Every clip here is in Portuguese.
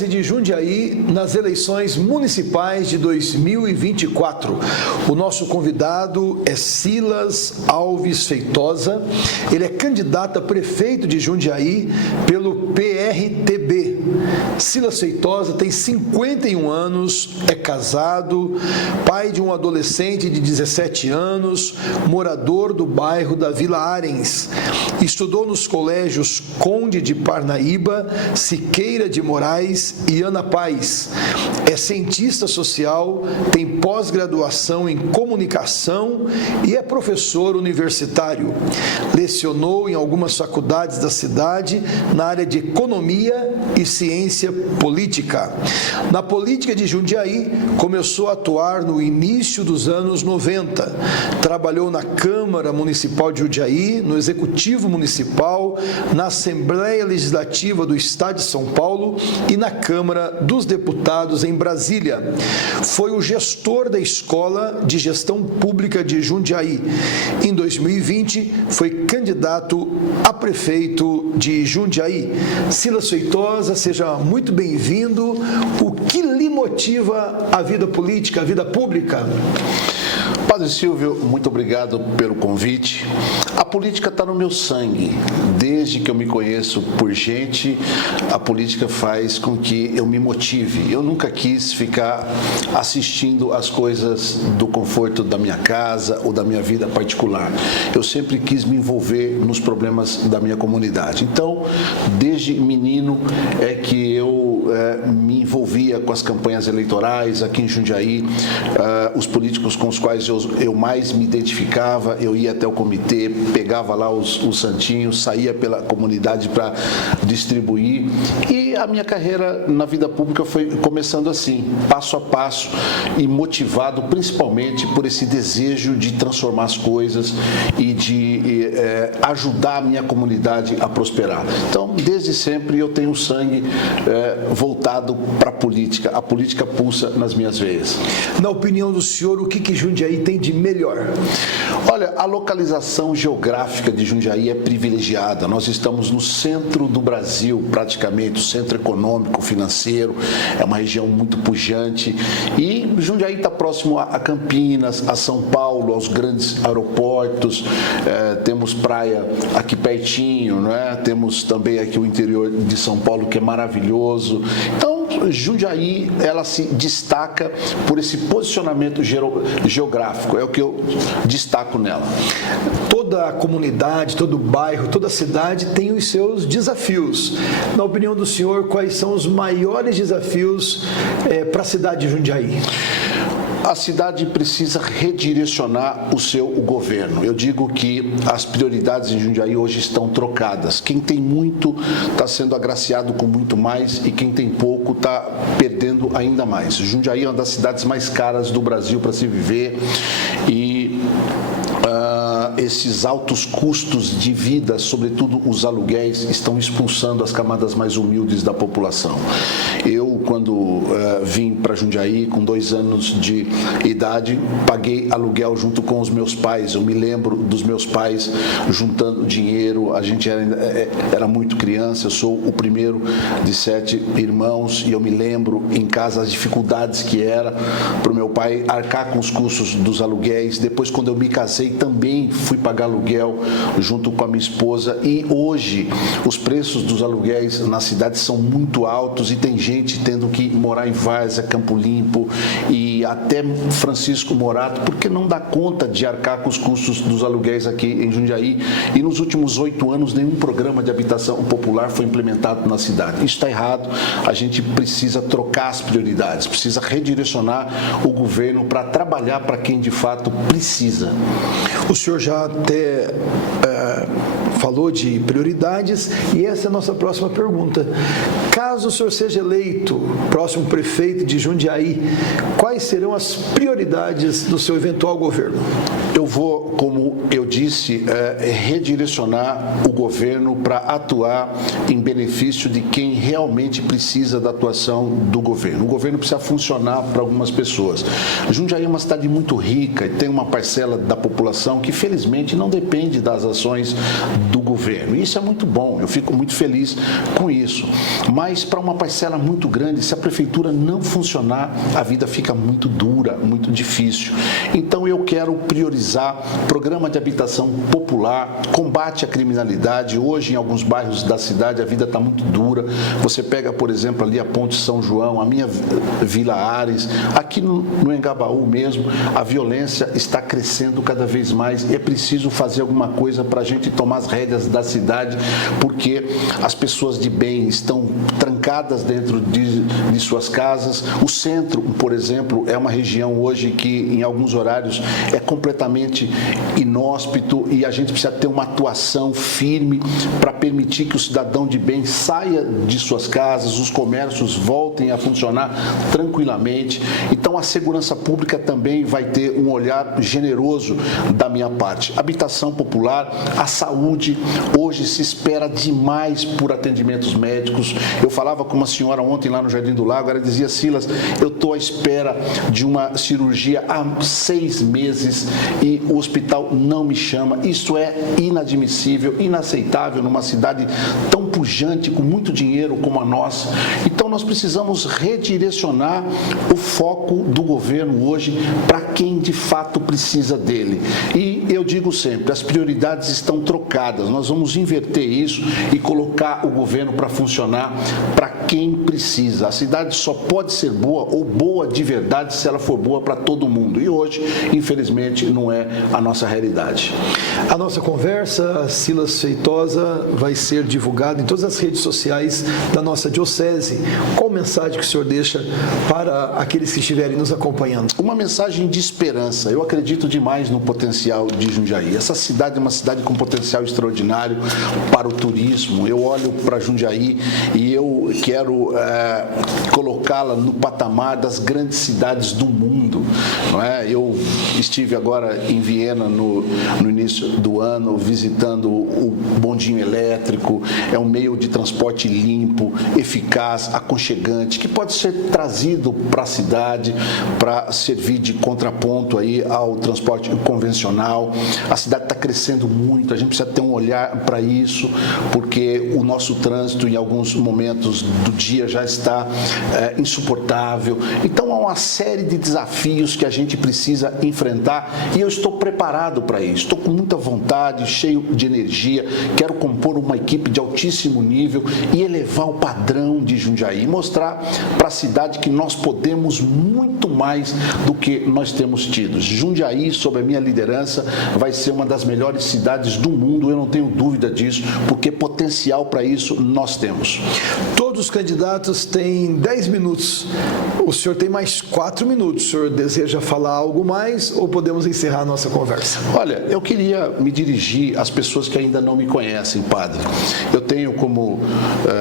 Diocese de Jundiaí nas eleições municipais de 2024. O nosso convidado é Silas Alves Feitosa. Ele é candidato a prefeito de Jundiaí pelo PRTB. Silas Feitosa tem 51 anos, é casado, pai de um adolescente de 17 anos, morador do bairro da Vila Arens. Estudou nos colégios Conde de Parnaíba, Siqueira de Moraes e Ana Paz. É cientista social, tem pós-graduação em comunicação e é professor universitário. Lecionou em algumas faculdades da cidade na área de economia e ciência política. Na política de Jundiaí, começou a atuar no início dos anos 90. Trabalhou na Câmara Municipal de Jundiaí, no Executivo Municipal, na Assembleia Legislativa do Estado de São Paulo e na Câmara dos Deputados em Brasília. Foi o gestor da Escola de Gestão Pública de Jundiaí. Em 2020, foi candidato a prefeito de Jundiaí. Silas Feitosa, seja muito bem-vindo. O que lhe motiva a vida política, a vida pública? Padre Silvio, muito obrigado pelo convite. A política está no meu sangue. Desde que eu me conheço por gente, a política faz com que eu me motive. Eu nunca quis ficar assistindo as coisas do conforto da minha casa ou da minha vida particular. Eu sempre quis me envolver nos problemas da minha comunidade. Então, desde menino é que eu me envolvia com as campanhas eleitorais aqui em Jundiaí. Os políticos com os quais eu mais me identificava, eu ia até o comitê, pegava lá os santinhos, saía pela comunidade para distribuir. E a minha carreira na vida pública foi começando assim, passo a passo, e motivado principalmente por esse desejo de transformar as coisas e de ajudar a minha comunidade a prosperar. Então, desde sempre eu tenho o sangue voltado para a política pulsa nas minhas veias. Na opinião do senhor, o que Jundiaí tem de melhor? Olha, a localização geográfica de Jundiaí é privilegiada. Nós estamos no centro do Brasil, praticamente, o centro econômico, financeiro, é uma região muito pujante. E Jundiaí está próximo a Campinas, a São Paulo, aos grandes aeroportos, temos praia aqui pertinho, não é? Temos também aqui o interior de São Paulo, que é maravilhoso. Então, Jundiaí, ela se destaca por esse posicionamento geográfico, é o que eu destaco nela. Toda a comunidade, todo o bairro, toda a cidade tem os seus desafios. Na opinião do senhor, quais são os maiores desafios para a cidade de Jundiaí? A cidade precisa redirecionar o governo. Eu digo que as prioridades em Jundiaí hoje estão trocadas. Quem tem muito está sendo agraciado com muito mais e quem tem pouco está perdendo ainda mais. Jundiaí é uma das cidades mais caras do Brasil para se viver e esses altos custos de vida, sobretudo os aluguéis, estão expulsando as camadas mais humildes da população. Eu, quando vim para Jundiaí, com 2 anos de idade, paguei aluguel junto com os meus pais. Eu me lembro dos meus pais juntando dinheiro, a gente era muito criança, eu sou o primeiro de 7 irmãos e eu me lembro em casa as dificuldades que era para o meu pai arcar com os custos dos aluguéis. Depois, quando eu me casei, também fui pagar aluguel junto com a minha esposa e hoje os preços dos aluguéis na cidade são muito altos e tem gente tendo que morar em Várzea, Campo Limpo e até Francisco Morato porque não dá conta de arcar com os custos dos aluguéis aqui em Jundiaí e nos últimos 8 anos nenhum programa de habitação popular foi implementado na cidade. Isso está errado, a gente precisa trocar as prioridades, precisa redirecionar o governo para trabalhar para quem de fato precisa. O senhor já até falou de prioridades e essa é a nossa próxima pergunta. Caso o senhor seja eleito próximo prefeito de Jundiaí, quais serão as prioridades do seu eventual governo? Eu vou, como eu disse, redirecionar o governo para atuar em benefício de quem realmente precisa da atuação do governo. O governo precisa funcionar para algumas pessoas. Jundiaí é uma cidade muito rica e tem uma parcela da população que, felizmente, não depende das ações do governo. E isso é muito bom, eu fico muito feliz com isso. Mas, para uma parcela muito grande, se a prefeitura não funcionar, a vida fica muito dura, muito difícil. Então, eu quero priorizar programa de habitação popular, combate à criminalidade. Hoje, em alguns bairros da cidade, a vida está muito dura. Você pega, por exemplo, ali a Ponte São João, a minha Vila Ares, aqui no Engabaú mesmo, a violência está crescendo cada vez mais e é preciso fazer alguma coisa para a gente tomar as rédeas da cidade, porque as pessoas de bem estão trancadas dentro de suas casas. O centro, por exemplo, é uma região hoje que, em alguns horários, é completamente inóspito e a gente precisa ter uma atuação firme para permitir que o cidadão de bem saia de suas casas, os comércios voltem a funcionar tranquilamente. Então, a segurança pública também vai ter um olhar generoso da minha parte. Habitação popular, a saúde, hoje se espera demais por atendimentos médicos. Eu falava com uma senhora ontem lá no Jardim do Lago, ela dizia: Silas, eu estou à espera de uma cirurgia há 6 meses e o hospital não me chama. Isso é inadmissível, inaceitável numa cidade tão pujante, com muito dinheiro como a nossa. Então, nós precisamos redirecionar o foco do governo hoje para quem de fato precisa dele. E eu digo sempre, as prioridades estão trocadas. Nós vamos inverter isso e colocar o governo para funcionar para quem precisa. A cidade só pode ser boa ou boa de verdade se ela for boa para todo mundo. E hoje, infelizmente, não é a nossa realidade. A nossa conversa, Silas Feitosa, vai ser divulgada em todas as redes sociais da nossa diocese. Qual mensagem que o senhor deixa para aqueles que estiverem nos acompanhando? Uma mensagem de esperança. Eu acredito demais no potencial de Jundiaí. Essa cidade é uma cidade com potencial extraordinário para o turismo. Eu olho para Jundiaí e eu quero colocá-la no patamar das grandes cidades do mundo. Não é? Eu estive agora em Viena no início do ano visitando o bondinho elétrico. É um meio de transporte limpo, eficaz, aconchegante, que pode ser trazido para a cidade para servir de contraponto aí ao transporte convencional. A cidade está crescendo muito, a gente precisa ter um olhar para isso, porque o nosso trânsito em alguns momentos do dia já está insuportável. Então há uma série de desafios que a gente precisa enfrentar e eu estou preparado para isso. Estou com muita vontade, cheio de energia, quero compor uma equipe de altíssimo nível e elevar o padrão de Jundiaí, mostrar para a cidade que nós podemos muito mais do que nós temos tido. Jundiaí, sob a minha liderança, vai ser uma das melhores cidades do mundo, eu não tenho dúvida disso, porque potencial para isso nós temos. Todos os candidatos têm 10 minutos. O senhor tem mais 4 minutos. O senhor deseja falar algo mais ou podemos encerrar a nossa conversa? Olha, eu queria me dirigir às pessoas que ainda não me conhecem, padre. Eu tenho, como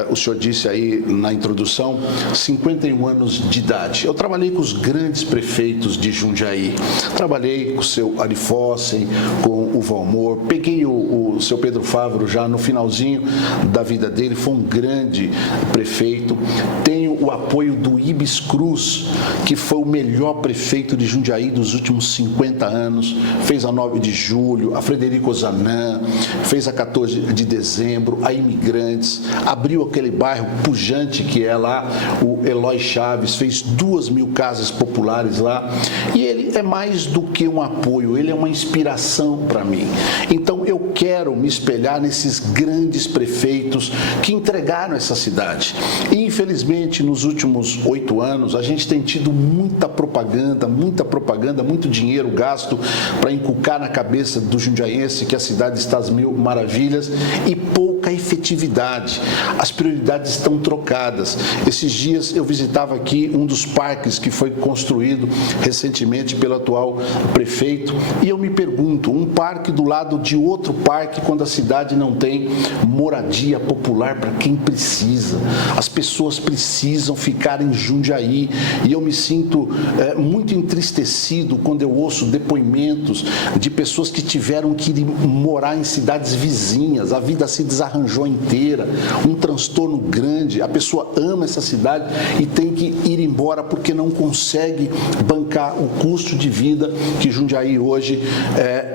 o senhor disse aí na introdução, 51 anos de idade. Eu trabalhei com os grandes prefeitos de Jundiaí. Trabalhei com o seu Ari Fossen, com o Valmor. Peguei o seu Pedro Fávaro já no finalzinho da vida dele. Foi um grande prefeito. Tenho o apoio do Ibis Cruz, que foi o melhor prefeito de Jundiaí dos últimos 50 anos. Fez a 9 de julho, a Frederico Zanam, fez a 14 de dezembro, a Imigrantes, abriu aquele bairro pujante que é lá, o Eloy Chaves, fez 2.000 casas populares lá. E ele é mais do que um apoio, ele é uma inspiração para mim. Então eu quero me espelhar nesses grandes prefeitos que entregaram essa cidade. E infelizmente nos últimos 8 anos a gente tem tido muita propaganda, muito dinheiro gasto para inculcar na cabeça do jundiaense que a cidade está às mil maravilhas e pouca efetividade. As prioridades estão trocadas. Esses dias eu visitava aqui um dos parques que foi construído recentemente pelo atual prefeito e eu me pergunto, um parque do lado de outro parque quando a cidade não tem moradia popular para quem precisa. As pessoas precisam ficar em Jundiaí e eu me sinto muito entristecido quando eu ouço depoimentos de pessoas que tiveram que ir morar em cidades vizinhas, a vida se desarranjou inteira, um transtorno grande, a pessoa ama essa cidade e tem que ir embora porque não consegue bancar o custo de vida que Jundiaí hoje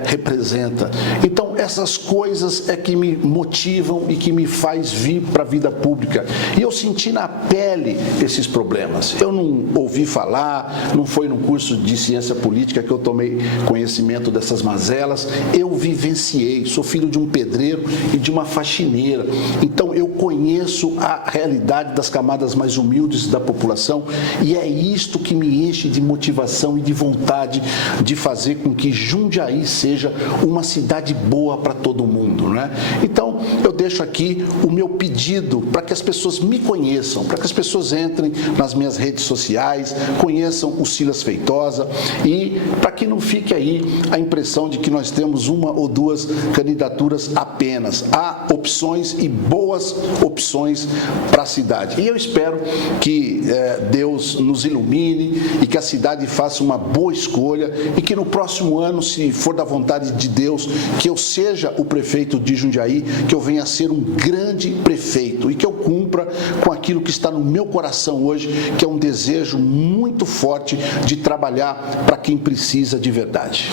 representa. Então, essas coisas é que me motivam e que me faz vir para a vida pública. E eu senti na pele esses problemas. Eu não ouvi falar, não foi num curso de ciência política que eu tomei conhecimento dessas mazelas, eu vivenciei. Sou filho de um pedreiro e de uma faxineira. Então, eu conheço a realidade das camadas mais humildes da população e é isto que me enche de motivação e de vontade de fazer com que Jundiaí seja uma cidade boa para todo mundo, né? Então, eu deixo aqui o meu pedido para que as pessoas me conheçam, para que as pessoas entrem nas minhas redes sociais, conheçam o Silas Feitosa e para que não fique aí a impressão de que nós temos uma ou duas candidaturas apenas. Há opções e boas opções para a cidade. E eu espero que Deus nos ilumine e que a cidade faça uma boa escolha e que no próximo ano, se for da vontade de Deus, que eu seja o prefeito de Jundiaí, que eu venha a ser um grande prefeito e que eu cumpra com aquilo que está no meu coração hoje, que é um desejo muito forte de trabalhar para quem precisa de verdade.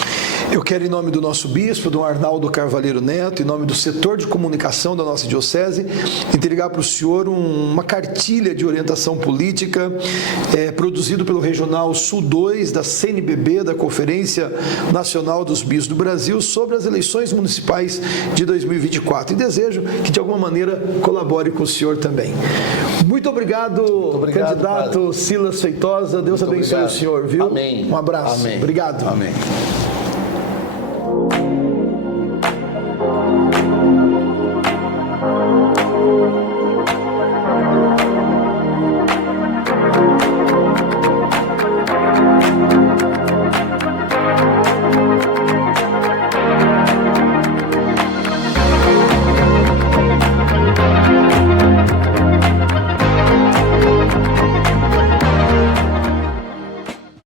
Eu quero, em nome do nosso bispo, Dom Arnaldo Carvalheiro Neto, em nome do setor de comunicação da nossa diocese, entregar para o senhor uma cartilha de orientação política produzido pelo Regional Sul 2 da CNBB, da Conferência Nacional dos Bispos do Brasil, sobre as eleições municipais de 2024. E desejo que, de alguma maneira, colabore com o senhor também. Muito obrigado, candidato padre Silas Feitosa. Deus abençoe o senhor, viu? Amém. Um abraço. Amém. Obrigado. Amém.